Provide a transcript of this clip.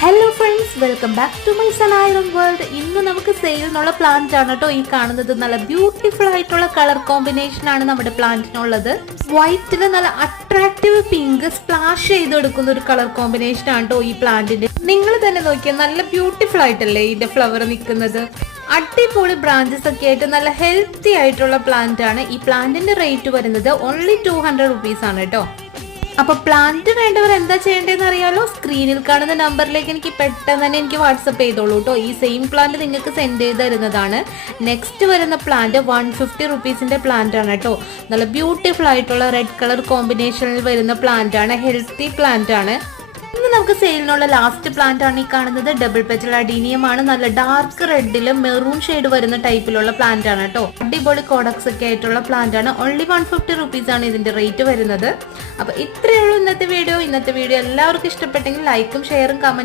Hello friends, welcome back to my സനായിരം world. ഇന്ന് നമുക്ക് സെയിലിനുള്ള പ്ലാന്റ് ആണ് കേട്ടോ ഈ കാണുന്നത്. നല്ല ബ്യൂട്ടിഫുൾ ആയിട്ടുള്ള കളർ കോമ്പിനേഷൻ ആണ് നമ്മുടെ പ്ലാന്റിനുള്ളത്. വൈറ്റില് നല്ല അട്രാക്റ്റീവ് പിങ്ക് സ്പ്ലാഷ് ചെയ്തെടുക്കുന്ന ഒരു കളർ കോമ്പിനേഷൻ ആണ് കേട്ടോ ഈ പ്ലാന്റിന്റെ. നിങ്ങൾ തന്നെ നോക്കിയാൽ നല്ല ബ്യൂട്ടിഫുൾ ആയിട്ടല്ലേ ഇതിന്റെ ഫ്ലവർ നിൽക്കുന്നത്. അടിപൊളി ബ്രാഞ്ചസ് ഒക്കെ ആയിട്ട് നല്ല ഹെൽത്തി ആയിട്ടുള്ള പ്ലാന്റ് ആണ്. ഈ പ്ലാന്റിന്റെ റേറ്റ് വരുന്നത് ഓൺലി 200 റുപ്പീസ് ആണ് കേട്ടോ. അപ്പൊ പ്ലാന്റ് വേണ്ടവർ എന്താ ചെയ്യേണ്ടതെന്ന് അറിയാലോ. സ്ക്രീനിൽ കാണുന്ന നമ്പറിലേക്ക് എനിക്ക് പെട്ടെന്ന് തന്നെ എനിക്ക് വാട്സപ്പ് ചെയ്തോളൂ കേട്ടോ. ഈ സെയിം പ്ലാന്റ് നിങ്ങൾക്ക് സെൻഡ് ചെയ്ത് തരുന്നതാണ്. നെക്സ്റ്റ് വരുന്ന പ്ലാന്റ് 150 റുപ്പീസിന്റെ പ്ലാന്റ് ആണ് കേട്ടോ. നല്ല ബ്യൂട്ടിഫുൾ ആയിട്ടുള്ള റെഡ് കളർ കോമ്പിനേഷനിൽ വരുന്ന പ്ലാന്റ് ആണ്. ഹെൽത്തി പ്ലാന്റ് ആണ്. ഇന്ന് നമുക്ക് സെയിലിനുള്ള ലാസ്റ്റ് പ്ലാന്റ് ആണ് ഈ കാണുന്നത്. ഡബിൾ പെറ്റൽ അഡീനിയം ആണ്. നല്ല ഡാർക്ക് റെഡില് മെറൂൺ ഷെയ്ഡ് വരുന്ന ടൈപ്പിലുള്ള പ്ലാന്റ് ആണ് കേട്ടോ. അടിപൊളി കോഡക്സ് ഒക്കെ ആയിട്ടുള്ള പ്ലാന്റ് ആണ്. ഓൺലി 150 റുപ്പീസ് ആണ് ഇതിന്റെ റേറ്റ് വരുന്നത്. അപ്പൊ ഇത്രയേ ഉള്ളൂ ഇന്നത്തെ വീഡിയോ. എല്ലാവർക്കും ഇഷ്ടപ്പെട്ടെങ്കിൽ ലൈക്കും ഷെയറും കമന്റ്